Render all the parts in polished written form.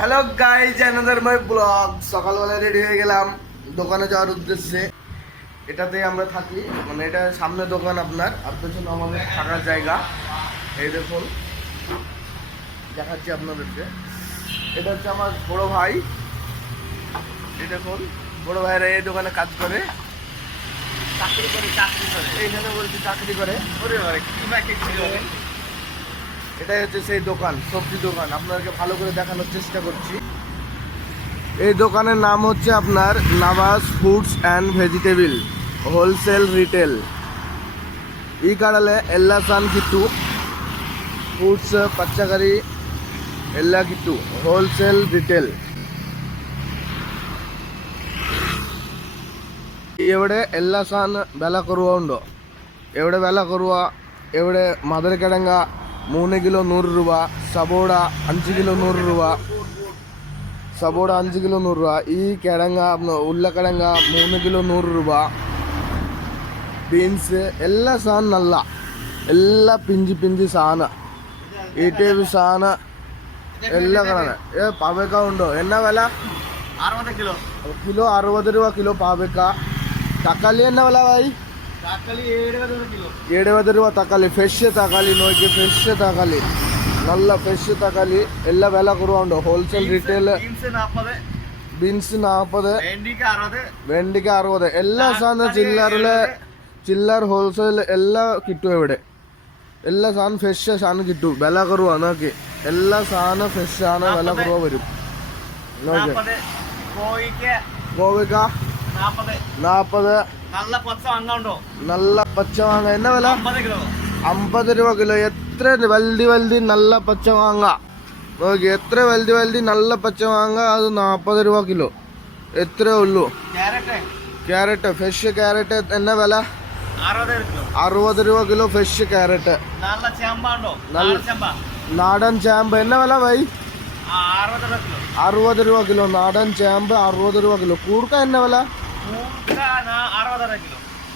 Hello guys, another my blog. সকালবেলা ready হয়ে গেলাম দোকানে যাওয়ার উদ্দেশ্যে। এটাতে আমরা থাকি, মানে এটা সামনে দোকান আপনার, আর পেছনে আমাদের থাকার জায়গা। এই দেখুন, দেখাচ্ছি আপনাদেরকে। এটা হচ্ছে আমার বড় ভাই। এই দেখুন, বড় ভাইরা এই দোকানে কাজ করে, চাকরি করে এইখানে বলছি চাকরি করে। এটাই হচ্ছে সেই দোকান, সবজি দোকান। আপনাদেরকে ভালো করে দেখানোর চেষ্টা করছি। এই দোকানের নাম হচ্ছে আপনার Nawaz foods and vegetable wholesale retail. ಈ ಕಡಲೆ ಎಲ್ಲ ಸಾನ್ ಕಿತ್ತು, ಫ್ರೂಟ್ಸ್ ಪಚ್ಚಕರಿ ಎಲ್ಲ ಕಿತ್ತು, ಹೋಲ್ಸೇಲ್ ರಿಟೇಲ್. ഇവിടെ എല്ലാ സാധനം വില കുറവുണ്ടോ? എവിടെ വില കുറവാ? എവിടെ മധുരക്കിഴങ്ങ 3 കിലോ 100 രൂപ, സബോഡ 5 കിലോ 100 രൂപ, സബോഡ 5 കിലോ 100 രൂപ. ഈ കിഴങ്ങ ഉരുളക്കിഴങ്ങ 3 കിലോ 100 രൂപ. ബീൻസ് എല്ലാ സാധനം നല്ല, എല്ലാ പിഞ്ചി പിഞ്ചി സാധനം, ഈ ടൈപ്പ് സാധനം എല്ലാം കാണാൻ. പാവക്ക ഉണ്ടോ? എന്നാ വില? 60 കിലോ കിലോ 60 രൂപ കിലോ പാവക്ക. തക്കാളി എന്നാ വില ഭായി? തക്കാളി 70 കിലോ 70 രൂപ തക്കാളി. ഫ്രഷ് തക്കാളി നോക്കി, ഫ്രഷ് തക്കാളി, നല്ല ഫ്രഷ് തക്കാളി. എല്ലാ വില കുറവുണ്ടോ? Wholesale retail. ബീൻസ് 40, വെണ്ടിക്ക 60. എല്ലാ സാധനം ചില്ലർ ഹോൾസെയിൽ എല്ലാം കിട്ടും ഇവിടെ. എല്ലാ സാധനം ഫ്രഷ് സാധനം കിട്ടും, വില കുറവാണ്. നോക്കി, എല്ലാ സാധനം ഫ്രഷ് ആണ്, വില കുറവ് വരും. നോക്കി, കോവക്ക 40. നല്ല പച്ച മാങ്ങ എന്നാ വില? 50 രൂപ കിലോ. എത്ര വലുതി നല്ല പച്ച മാങ്ങ നോക്കി, എത്ര വലുതി നല്ല പച്ച മാങ്ങ, അത് 40 രൂപ കിലോ. എത്രേ ഉള്ളൂ. ക്യാരറ്റ്, ഫ്രഷ് ക്യാരറ്റ് എന്നാ വില? 60 രൂപ കിലോ ഫ്രഷ് ക്യാരറ്റ്. നാടൻ ചാമ്പ് എന്നാ വില ഭായി? 60 രൂപ കിലോ നാടൻ ചാമ്പ്, 60 രൂപ കിലോ. കൂർക്ക എന്നാ വില?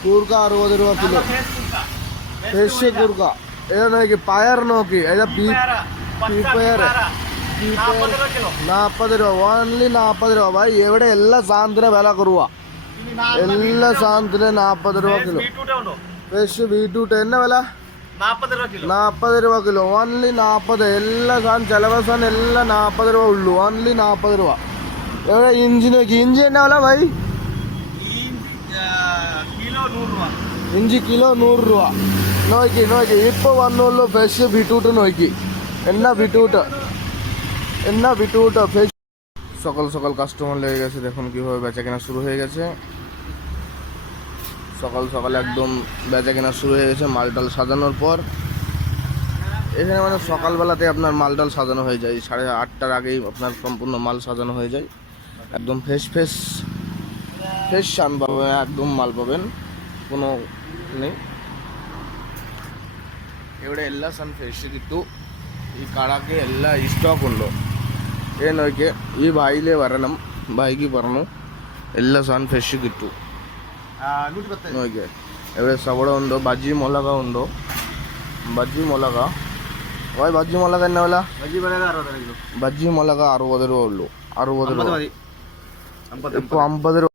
കൂർക്ക 60 രൂപ കിലോ ഫ്രഷ് കൂർക്ക. ഏതാ നോക്കി, പയർ നോക്കി, ഏതാ പീപ്പയർ 40 രൂപ, ഓൺലി 40 രൂപ ഭായി. എവിടെ എല്ലാ സാധനത്തിന് വില കുറവാ, എല്ലാ സാധനത്തിന് 40 രൂപ കിലോ. ഫ്രഷ് ബീറ്റ്റൂട്ട് എന്നാ വില? 40 രൂപ കിലോ, ഓൺലി 40. എല്ലാ സാധനം ചിലവ് സാധനം എല്ലാം 40 രൂപ ഉള്ളൂ, ഓൺലി 40 രൂപ. എവിടെ ഇഞ്ചി നോക്കി, ഇഞ്ചി എന്നാ വില ഭായി? ഇഞ്ചി കിലോ 100 രൂപ. നോക്കി ഇപ്പൊ വന്നുള്ളൂ ഫ്രഷ് ബീറ്റ്റൂട്ട്. നോക്കി, എന്നാ বিটুট ফ্রেশ। সকাল সকাল কাস্টমার লেগে গেছে, দেখুন কিভাবে বেচা কেনা শুরু হয়ে গেছে। সকাল সকাল একদম বেচা কেনা শুরু হয়ে গেছে। মালটাল সাজানোর পর এখানে মানে সকালবেলাতে আপনার মালটাল সাজানো হয়ে যায়, 8:30টার আগেই আপনার সম্পূর্ণ মাল সাজানো হয়ে যায়। একদম ফ্রেশ শান পাবেন, একদম মাল পাবেন, কোনো নেই. ഇവിടെ എല്ലാ സാധനം ഫ്രഷ് കിട്ടും. ഈ കടക്ക് എല്ലാ സ്റ്റോക്ക് ഉണ്ടോ നോക്കിയേ. ഈ ഭായിലേ വരണം, ഭായിക്ക് പറഞ്ഞു എല്ലാ സാധനം ഫ്രഷ് കിട്ടും. നോക്കിയേ, ഇവിടെ സവോള ഉണ്ടോ, ബജ്ജി മുളക ഉണ്ടോ, ബജ്ജി മുളക ഭായ്, ബജ്ജി മുളക എന്നാ വില? ബജ്ജി മുളക 60 രൂപ ഉള്ളൂ, 60 രൂപ. ഇപ്പോൾ 50 രൂപ.